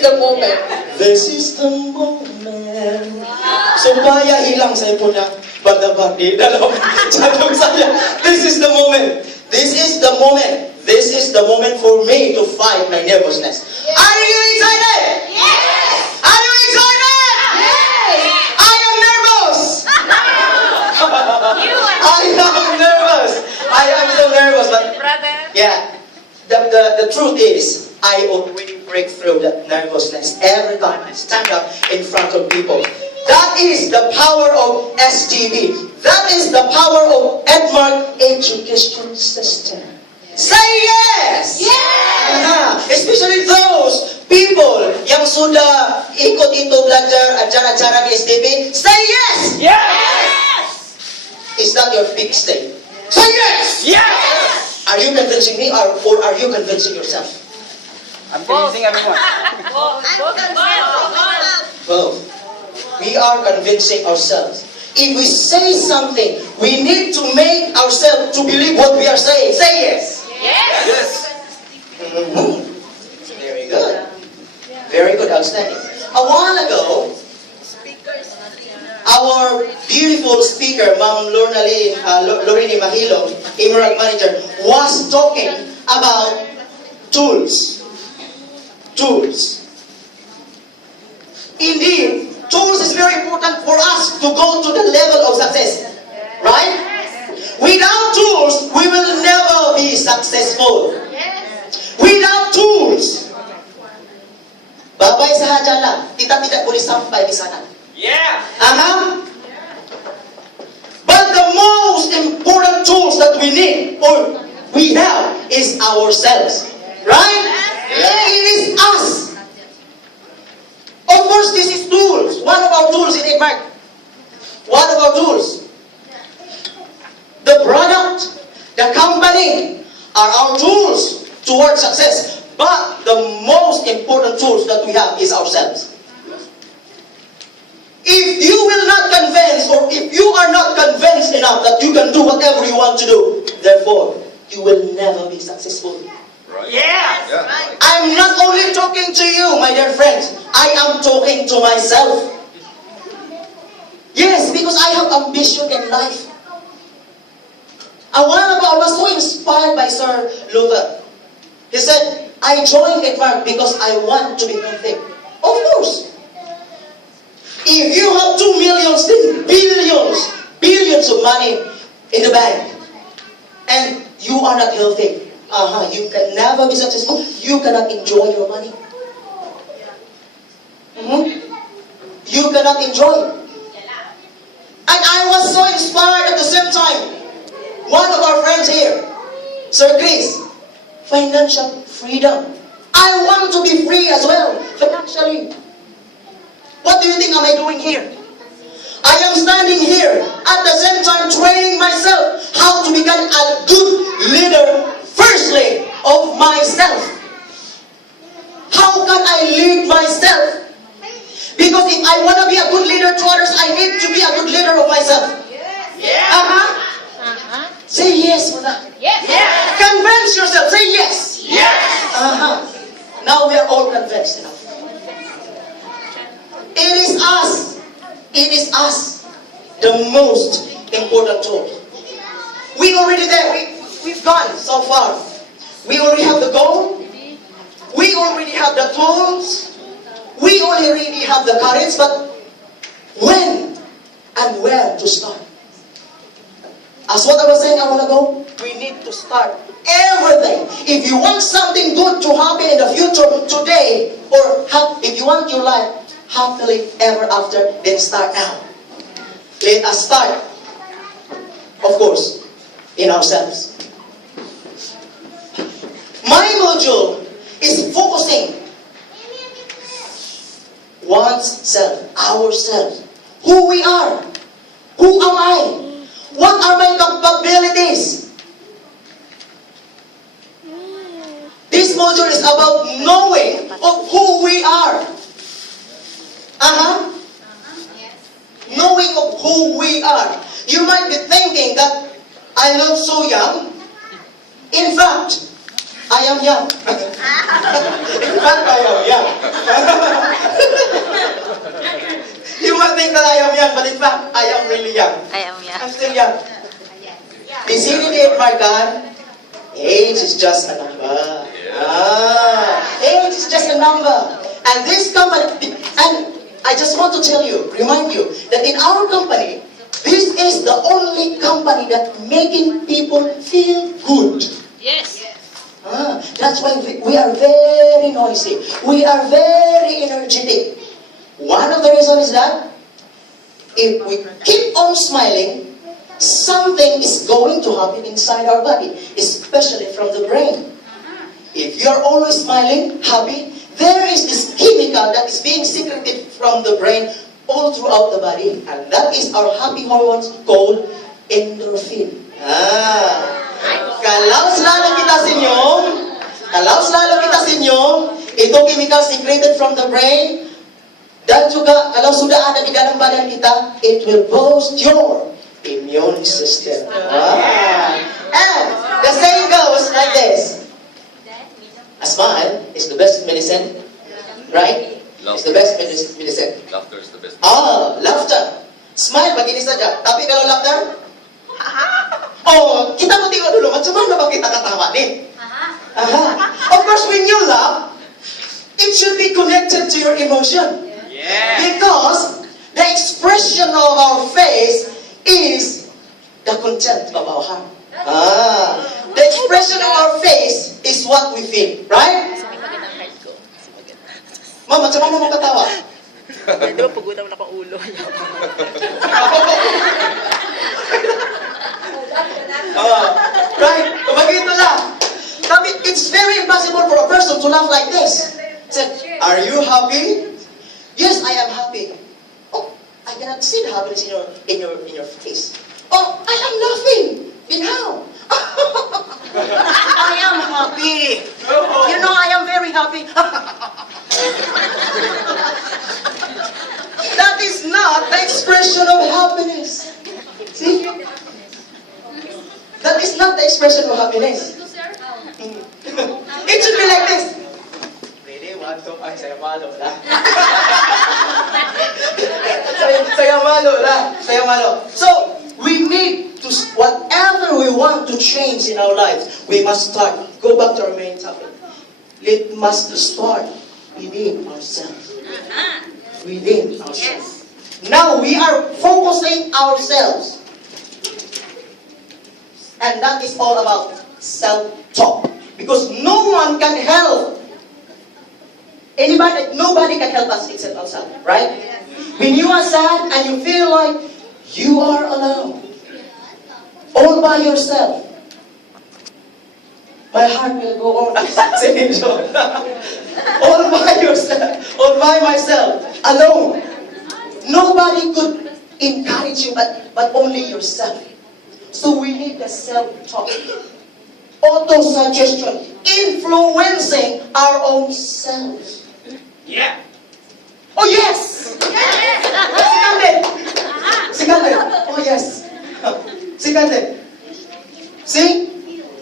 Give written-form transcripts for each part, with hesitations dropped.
is the moment. This is the moment. So kaya hilang sa ipon niya. Badabagi, dalaw. Chatong saya. This is the moment. This is the moment. This is the moment for me to fight my nervousness. Are you excited? Yes! Are you excited? Yes! I am nervous. I am nervous. I am so nervous. But Brother. yeah, the truth is, I already break through that nervousness every time I stand up in front of people. That is the power of SDB. That is the power of Edmark Education System. Say yes! Yes! Especially those people yang sudah ikut itu belajar ajaran-ajaran di SDB. Say yes! Yes! Is that your big stay? Say yes! Yes! Are you convincing me or are you convincing yourself? I'm convincing everyone. Both. We are convincing ourselves. If we say something, we need to make ourselves to believe what we are saying. Say yes. Yes! Mhm. Very good. Very good. Outstanding. A while ago, our beautiful speaker, Ma'am Lorraine Mahilo, Emerald Manager, was talking about tools. Tools. Indeed, tools is very important for us to go to the level of success. Right? Without tools, we will never be successful. Without tools, babay sahaja lang, kita tidak boleh sampai di sana. Yeah. But the most important tools that we need or we have is ourselves. Right? It is us. Of course, this is tools. One of our tools in Edmark. One of our tools. The product, the company are our tools towards success. But the most important tools that we have is ourselves. If you will not convince or if you are not convinced enough that you can do whatever you want to do, therefore, you will never be successful. Yes! I'm not only talking to you, my dear friends. I am talking to myself. Yes, because I have ambition in life. A while ago, I was so inspired by Sir Luther. He said, I joined Edmark because I want to be healthy. Of course. If you have 2 million, then billions of money in the bank, and you are not healthy, you can never be successful. You cannot enjoy your money. You cannot enjoy. And I was so inspired at the same time. One of our friends here, Sir Chris, financial freedom. I want to be free as well, financially. What do you think am I doing here? I am standing here at the same time training myself how to become a good leader, firstly, of myself. How can I lead myself? Because if I want to be a good leader to others, I need to be a good leader of myself. Say yes for that. Yes! Convince yourself. Say yes. Yes! Now we are all convinced enough. It is us. It is us. The most important tool. We already there. We've gone so far. We already have the goal. We already have the tools. We already have the courage. But when and where to start? As what I was saying a while ago, we need to start everything. If you want something good to happen in the future today, or if you want your life happily ever after, then start now. Let us start, of course, in ourselves. My module is focusing oneself, ourselves, who we are, who am I, what are my capabilities. This module is about knowing of who we are. Knowing of who we are. You might be thinking that I look so young. In fact, I am young. In fact, I am young. You might think that I am young, but in fact, I am really young. I'm still young. Decided my God, age is just a number. Age is just a number. And this company, and I just want to tell you, remind you, that in our company, this is the only company that making people feel good. Yes. That's why we are very noisy. We are very energetic. One of the reasons is that if we keep on smiling, something is going to happen inside our body, especially from the brain. If you are always smiling, happy, there is this chemical that is being secreted from the brain all throughout the body. And that is our happy hormones called endorphin. Kalau selalu kita senyum, itu chemical secreted from the brain, dan juga kalau sudah ada di dalam badan kita, it will boost your immune system. And the saying goes like this: a smile is the best medicine, right? It's the best medicine. Laughter is the best. Laughter. Smile, begini saja. Tapi kalau laughter, kita mau tengok dulu, macam mana ba kita katawa ni? Of course, when you laugh, it should be connected to your emotion. Because the expression of our face is the content of our heart. The expression of our face is what we feel, right? Mama, macam mana mo katawa? Di ba pagutan mo na pang ulo? Right? Kumagito lang. It's very impossible for a person to laugh like this. Said, are you happy? Yes, I am happy. Oh, I cannot see the happiness in your face. Oh, I am laughing. And how? I am happy. You know, I am very happy. That is not the expression of happiness. See? That is not the expression of happiness. It should be like this. Ready? 1, 2, ay, saya malo lah. Saya malo. So, we need to, whatever we want to change in our lives, we must start. Go back to our main topic. It must start within ourselves. Within ourselves. Now, we are focusing ourselves. And that is all about self-talk. Because no one can help. Nobody can help us except ourselves, right? When you are sad and you feel like you are alone, all by yourself, my heart will go on. All by yourself, all by myself, alone. Nobody could encourage you but only yourself. So we need the self-talk. Auto-suggestion. Influencing our own selves. Yeah. Oh yes! Sikandel. Oh yes. Sikandel. See?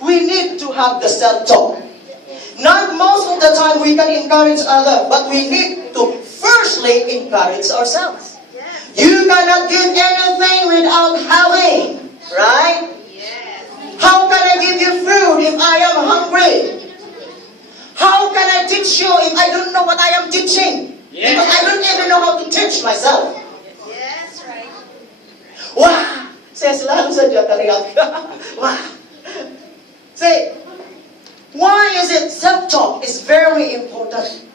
We need to have the self-talk. Not most of the time we can encourage others, but we need to firstly encourage ourselves. You cannot give anything without having. Right? How can I give you food if I am hungry? How can I teach you if I don't know what I am teaching? Because I don't even know how to teach myself. Yes, right. Wah! Saya selalu saja teriak. Wah! Say, why is it self-talk is very important?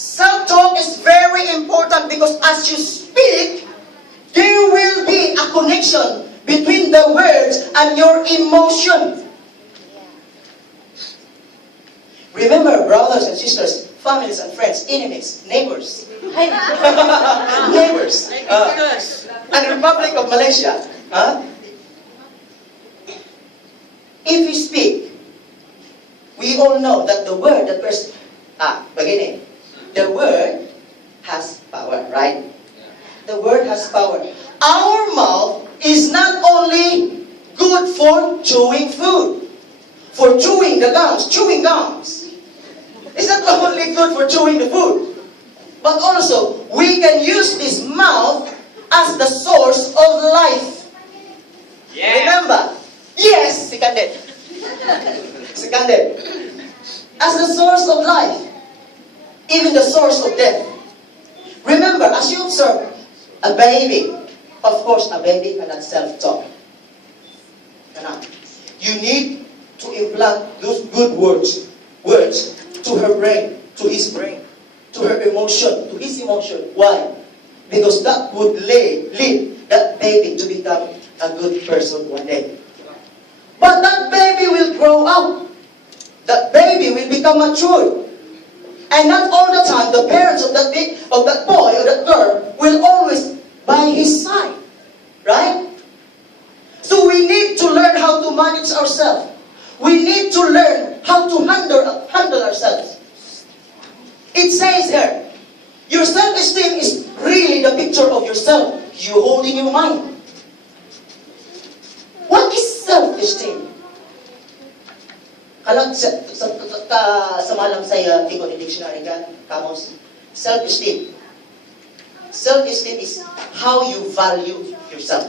Self-talk is very important because as you speak, there will be a connection between the words and your emotion. Remember, brothers and sisters, families and friends, enemies, neighbors. Neighbors. And the Republic of Malaysia. If we speak, we all know that the word, begini. The word has power, right? The word has power. Our mouth is not only good for chewing food. for chewing the gums, chewing gums. It's not only good for chewing the food, but also we can use this mouth as the source of life. Remember? Yes, seconded. Seconded. As the source of life, even the source of death. Remember, as you observe, a baby, of course, a baby cannot self-talk. Cannot. You need to implant those good words to her brain, to his brain, to her emotion, to his emotion. Why? Because that would lead that baby to become a good person one day. But that baby will grow up. That baby will become mature. And not all the time, the parents of that boy or that girl will always by his side. Right? So we need to learn how to manage ourselves. We need to learn how to handle ourselves. It says here, your self-esteem is really the picture of yourself you hold in your mind. What is self-esteem? Kalag sa malam saya tingko ni dictionary ka, kamos. Self-esteem. Self-esteem is how you value yourself.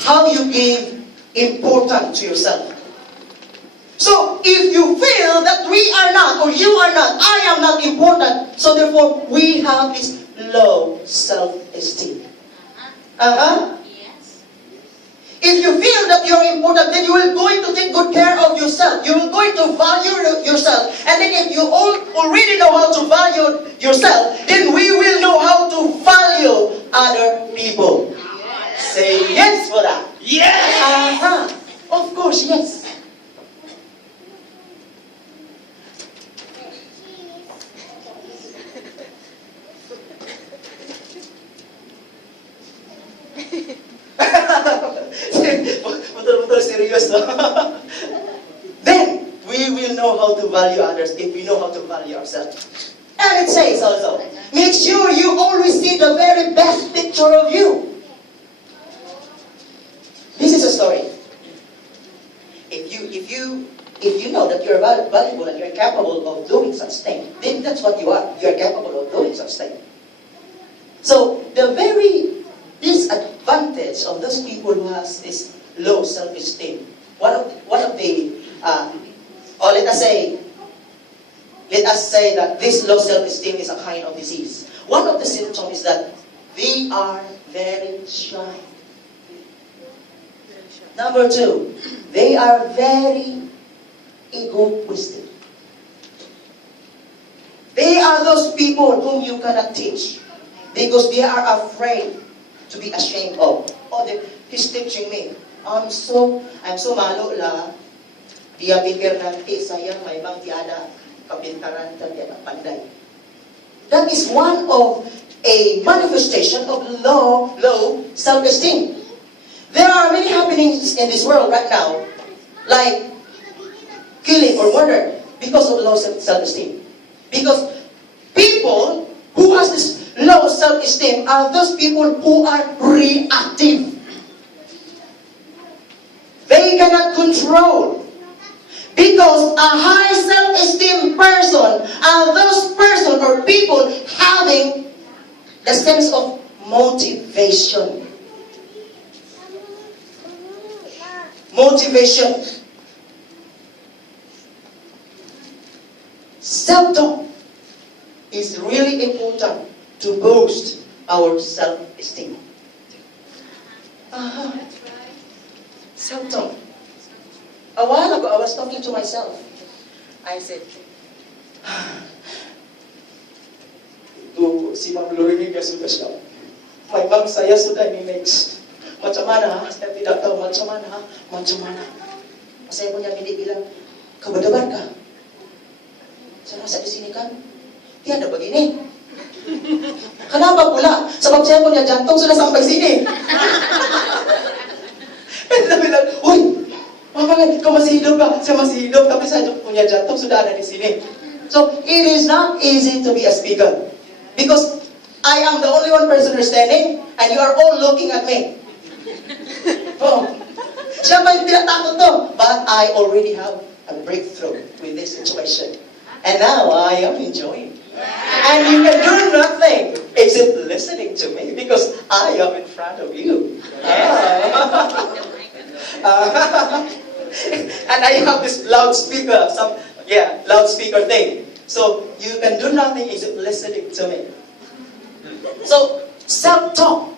How you give importance to yourself. So, if you feel that we are not, or you are not, I am not important, so therefore, we have this low self-esteem. Yes. If you feel that you're important, then you will going to take good care of yourself. You will going to value yourself. And then if you already know how to value yourself, then we will know how to value other people. Yes. Say yes for that. Yes! Of course, yes. Betul-betul serius no? Then we will know how to value others if we know how to value ourselves. And it says also, make sure you always see the very best picture of you. This is a story. If you know that you're valuable and you're capable of doing such thing, then that's what you are. You're capable of doing such thing. So the very disadvantage of those people who has this low self-esteem, one of the or let us say that this low self-esteem is a kind of disease. One of the symptoms is that they are very shy. Number two, they are very egoistic. They are those people whom you cannot teach because they are afraid to be ashamed of. Oh, he's teaching me. I'm so malo la. Dia pikir nanti saya may bang tiada kapintaran dan tiada pandai. That is one of a manifestation of low self-esteem. There are many happenings in this world right now, like killing or murder, because of low self-esteem. Because people who has this low self-esteem are those people who are reactive. They cannot control. Because a high self-esteem person are those person or people having the sense of motivation. Motivation. Self-talk is really important to boost our self-esteem. Self-talk. A while ago, I was talking to myself. I said, "Ito si Ma'am Lorraine sudah siya. May ma'am saya sudah ni next. Macam mana? Saya tidak tahu macam mana. Macam mana?" Saya punya bilik bilang, "Kabar ka? Saya rasa di sini kan tiada begini." Kenapa pula? Sebab saya punya jantung sudah sampai sini. Dia bilang, "Woi, Mama, kau masih hidup ka? Saya masih hidup, tapi saya punya jantung sudah ada di sini." So, it is not easy to be a speaker. Because I am the only one person who's standing, and you are all looking at me. Oh. Siya ba yung tinatakot to? But I already have a breakthrough with this situation. And now I am enjoying. And you can do nothing except listening to me because I am in front of you. And I have this loudspeaker, loudspeaker thing. So you can do nothing except listening to me. So self-talk,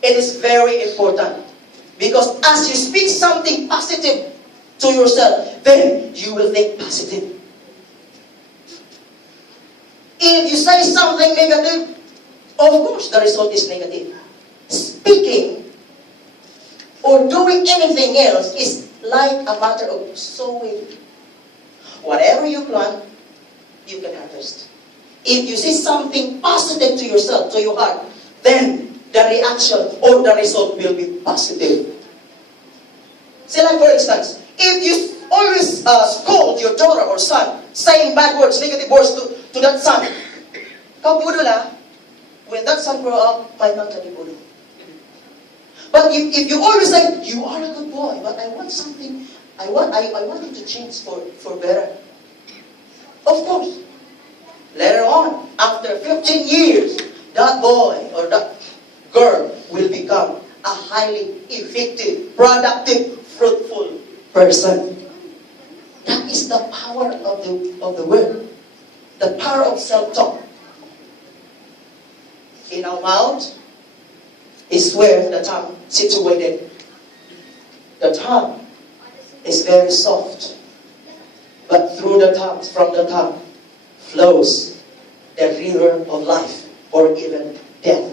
it is very important. Because as you speak something positive to yourself, then you will think positive. If you say something negative, of course the result is negative. Speaking or doing anything else is like a matter of sowing. Whatever you plant, you can harvest. If you say something positive to yourself, to your heart, then the reaction or the result will be positive. Say like for instance, if you always scold your daughter or son, saying bad words, negative words to that son, kabudula, when that son grow up, may mang kagibulo. But if you always say, you are a good boy, but I want something, I want you to change for better. Of course, later on, after 15 years, that boy or that girl will become a highly effective, productive, fruitful person. That is the power of the word. The power of self-talk. In our mouth is where the tongue is situated. The tongue is very soft. But through the tongue, from the tongue, flows the river of life or even death.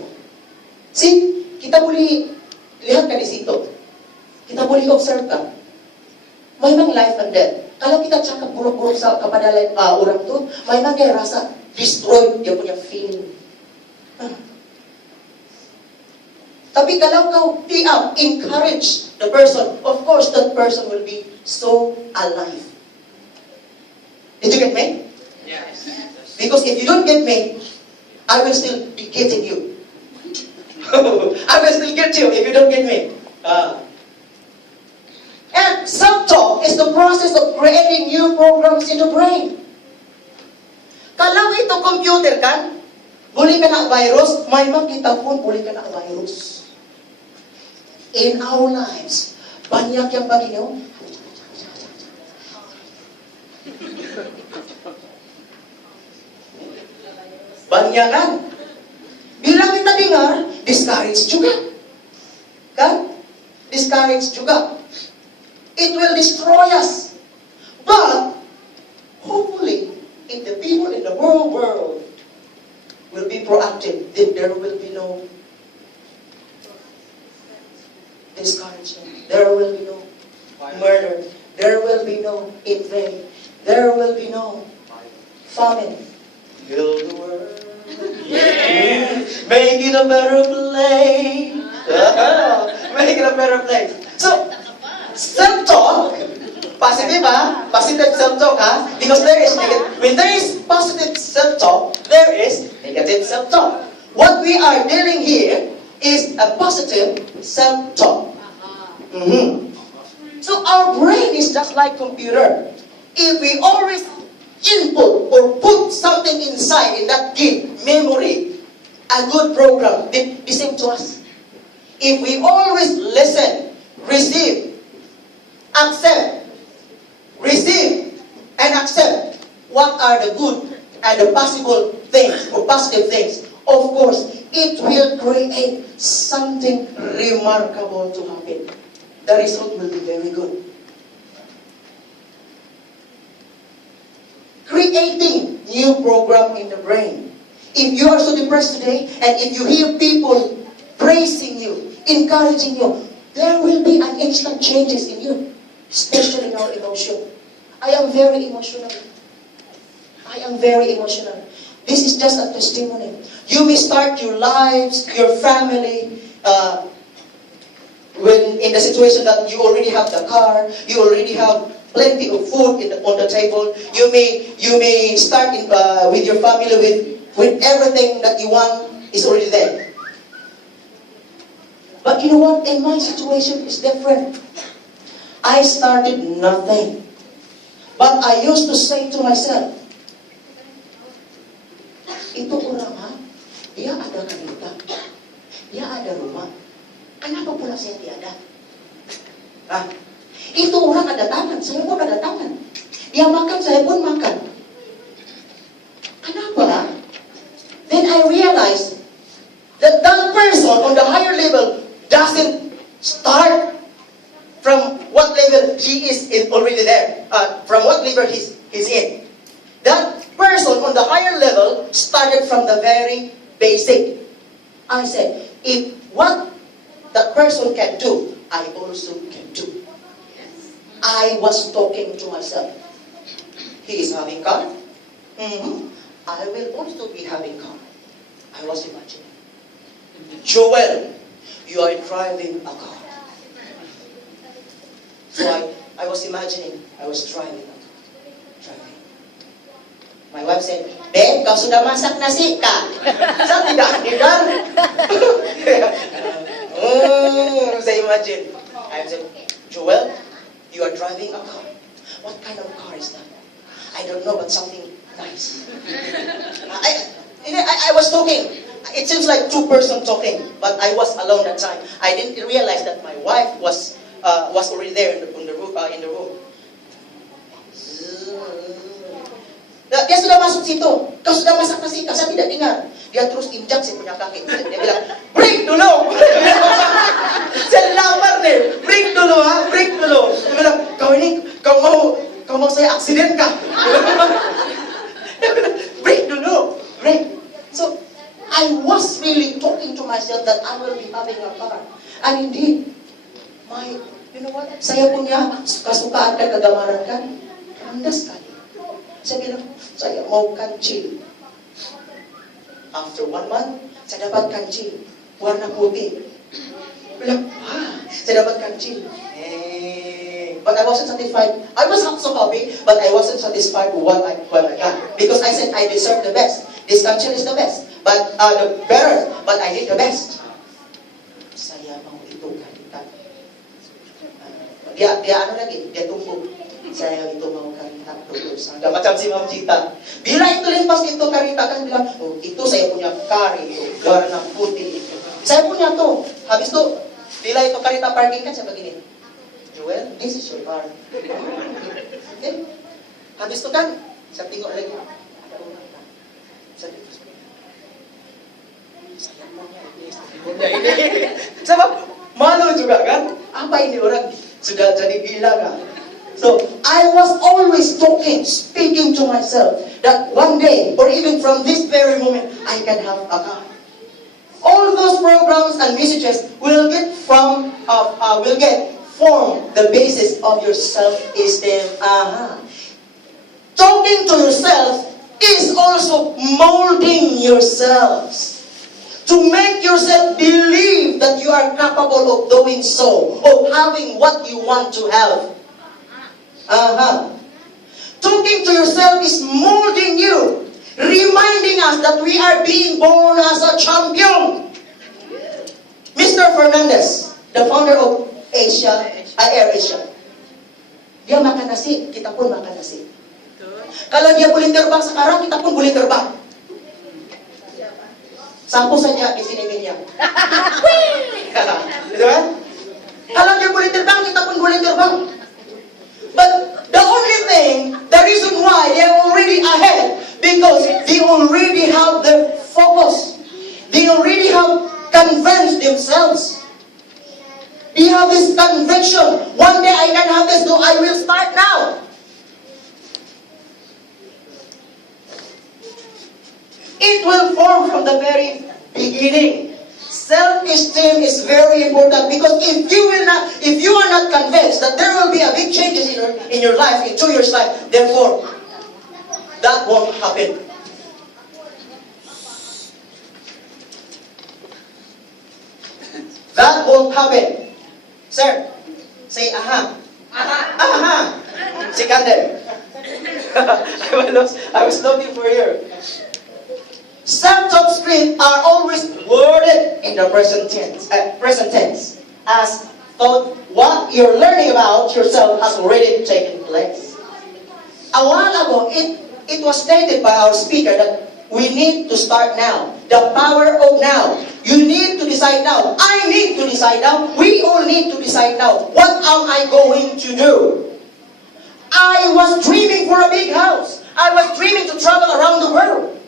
See, kita boleh lihat ka di situ. Kita boleh observe ka. Memang life and death. Kalau kita cakap buruk-buruk kepada orang tu, memang dia rasa destroy dia punya feeling. Tapi kalau kau tiap, encourage the person, of course that person will be so alive. Did you get me? Yes. Because if you don't get me, I will still be getting you. I will still get you if you don't get me. And self-talk is the process of creating new programs in the brain. Kalau ito computer kan, boleh kena virus, may makita pun boleh kena virus. In our lives, banyak yang bagino. Banyak kan? Bila kita dengar, discourage juga. Kan? Discourage juga. It will destroy us. But, hopefully, if the people in the world will be proactive, then there will be no discouragement. There will be no murder. There will be no invade. There will be no famine. Heal the world. Make it a better place. Make it a better place. So, self-talk, positive positive self-talk because there is negative. When there is positive self-talk, there is negative self-talk. What we are dealing here is a positive self-talk. So our brain is just like computer. If we always input or put something inside in that give memory, a good program, then the same to us. If we always listen, receive, accept, receive, and accept what are the good and the possible things or positive things, of course, it will create something remarkable to happen. The result will be very good. Creating new program in the brain. If you are so depressed today, and if you hear people praising you, encouraging you, there will be an instant changes in you, especially in our emotion. I am very emotional. I am very emotional. This is just a testimony. You may start your lives, your family, when in the situation that you already have the car, you already have plenty of food on the table. You may start with your family with everything that you want is already there. But you know what? In my situation, it's different. I started nothing. But I used to say to myself, ito orang ha, dia ada kereta, dia ada rumah. Kenapa pula saya tiada? Itu orang ada tangan, saya pun ada tangan. Dia makan, saya pun makan. Kenapa? Then I realized that that person on the higher level doesn't start from what level he is in already there. From what level he's in. That person on the higher level started from the very basic. I said, if what that person can do, I also can do. I was talking to myself. He is having car. I will also be having car. I was imagining. Joel, you are driving a car. So I was imagining, I was driving a car. Driving. My wife said, Babe, kau sudah masak nasi kah? Saya tidak. Saya imagine. I said, Joel, you are driving a car. What kind of car is that? I don't know, but something nice. I was talking. It seems like two-person talking, but I was alone that time. I didn't realize that my wife was already there in the room. Dia sudah masuk situ. Kau sudah masak nasi, saya tidak dengar. Dia terus injak saya punya kaki. Dia bilang, break dulu. Saya lapar nih. Break dulu, ha? Break dulu. Dia bilang, kau mau saya aksiden kah? Break dulu. Break. So, I was really talking to myself that I will be having a car. And indeed, you know what? Saya punya kasukaan dan kegemaran kan? Rendah sekali. Saya bilang, saya mau kancil. After 1 month, saya dapat kancil. Warna putih. Bilang, saya dapat kancil. But I wasn't satisfied. I was so happy, but I wasn't satisfied with what I got. Because I said, I deserve the best. This kancil is the best. But the better, but I need the best. Saya mau itu karita. Dia ano lagi? Dia tumbok. Saya itu mau karita. Macam si Ma'am Chita. Bila itu limpas itu karita kan bilang, oh itu saya punya car itu. Warna putih itu. Saya punya tuh. Habis itu, bila itu karita parking kan saya begini. Joel, this is your car. Okay? Habis itu kan, saya tengok lagi. Ada orang kan? Saya tengok. Sebab malu juga kan? Apa ini orang sudah jadi gila kan? So I was always talking, speaking to myself that one day, or even from this very moment, I can have a car. All those programs and messages will form the basis of your self-esteem. Talking to yourself is also molding yourselves. To make yourself believe that you are capable of doing so, of having what you want to have. Talking to yourself is molding you, reminding us that we are being born as a champion. Mr. Fernandez, the founder of Air Asia, dia makan nasi, kita pun makan nasi. Kalau dia boleh terbang sekarang, kita pun boleh terbang. Sampo saja di sini minyak. Gitu kan? Kalau dia boleh terbang, kita pun boleh terbang. But the only thing, the reason why they are already ahead, because they already have their focus. They already have convinced themselves. They have this conviction. One day I can have this, so I will start now. It will form from the very beginning. Self-esteem is very important because if you are not convinced that there will be a big changes in your life, in 2 years' life, therefore, that won't happen. That won't happen. Sir, say aha. Aha. Aha. Sikander. I was looking for you. Self-talk scripts are always worded in the present tense as So what you're learning about yourself has already taken place. A while ago, it was stated by our speaker that we need to start now. The power of now. You need to decide now. I need to decide now. We all need to decide now. What am I going to do? I was dreaming for a big house. I was dreaming to travel around the world.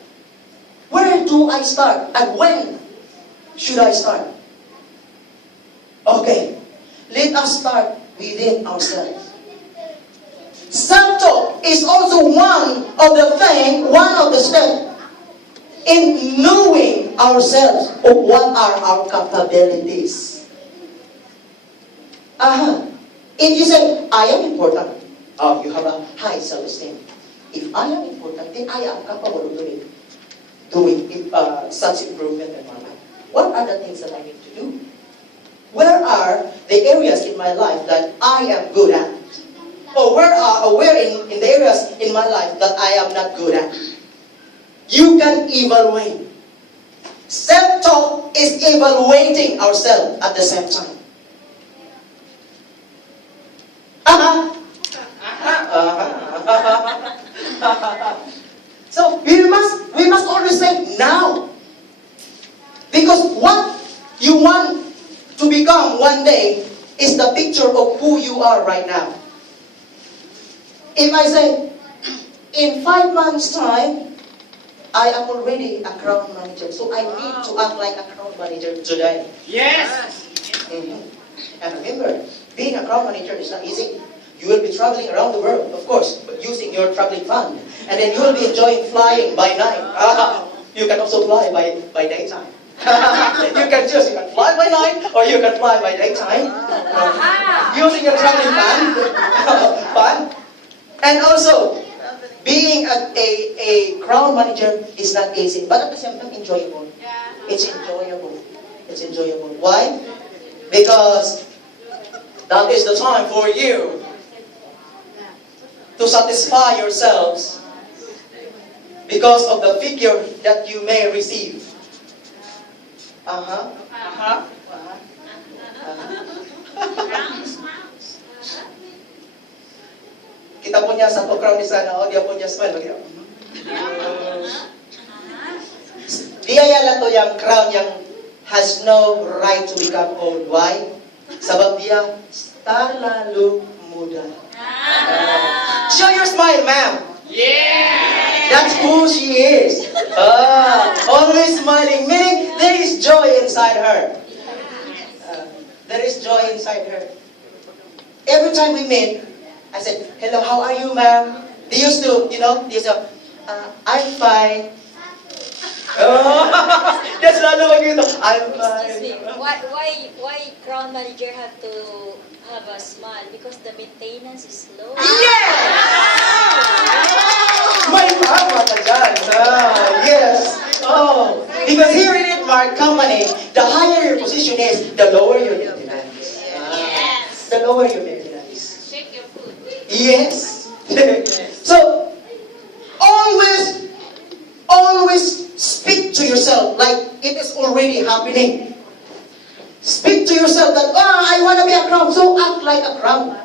Where do I start? And when should I start? Okay, let us start within ourselves. Self-talk is also one of the steps in knowing ourselves of what are our capabilities. If you say, I am important, you have a high self-esteem. If I am important, then I am capable of doing such improvement in my life. What are the things that I need to do? Where are the areas in my life that I am good at? Or where in the areas in my life that I am not good at? You can evaluate. Self-talk is evaluating ourselves at the same time. So we must always say now. Because what you want to become one day is the picture of who you are right now. If I say, in 5 months' time, I am already a crown manager, so I need to act like a crown manager today. Yes! And remember, being a crown manager is not easy. You will be traveling around the world, of course, but using your traveling fund. And then you will be enjoying flying by night. You can also fly by daytime. You can choose, you can fly by night or you can fly by daytime. Using your traveling fund. And also, being a crown manager is not easy, but at the same time enjoyable. It's enjoyable. It's enjoyable. Why? Because that is the time for you to satisfy yourselves because of the figure that you may receive. Kita punya satu crown di sana, dia punya smile bagi aku. Dia yala to yang crown yang has no right to become old. Why? Sebab dia terlalu muda. Show your smile, ma'am. Yeah! That's who she is. Always smiling, meaning there is joy inside her. There is joy inside her. Every time we meet, I said, hello, how are you, ma'am? They used to, I'm fine. That's lalo mag-ito, I'm fine. Excuse me, why crown manager have to have a smile? Because the maintenance is low. Yes! May tama ka dyan. Yes. Oh. Because here in Edmark Company, the higher your position is, the lower your maintenance. Yes. The lower your maintenance. Shake your foot. Yes. So, always speak to yourself like it is already happening. Speak to yourself that, I want to be a crown, so act like a crown.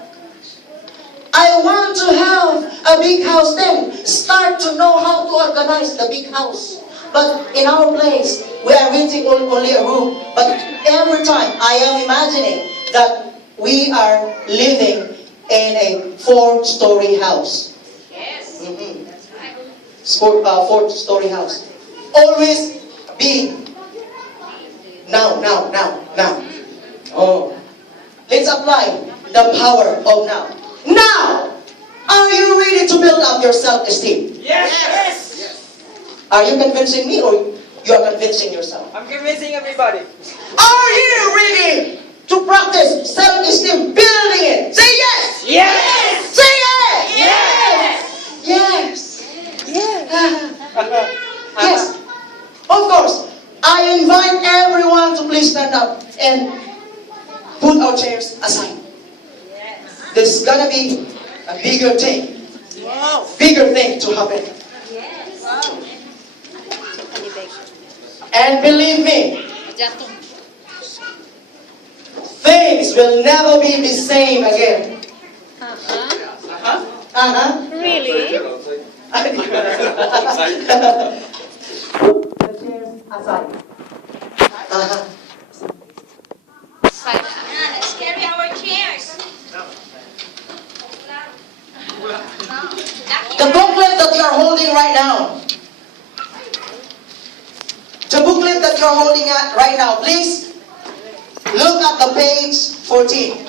I want to have a big house, then start to know how to organize the big house. But in our place, we are renting only a room. But every time I am imagining that we are living in a 4-story house. Yes. That's right. 4-story house. Always be now. Oh. Let's apply the power of now. Now! Are you ready to build up your self-esteem? Yes! Are you convincing me or you are convincing yourself? I'm convincing everybody. Are you ready to practice self-esteem, building it? Say yes! Yes! Say yes! Yes! Yes! Of course, I invite everyone to please stand up and put our chairs aside. There's gonna be a bigger thing. Bigger thing to happen. Yes. And believe me, things things will never be the same again. Really? The chairs aside. Let's carry our chairs. The booklet that you're holding right now. The booklet that you're holding right now, please look at the page 14.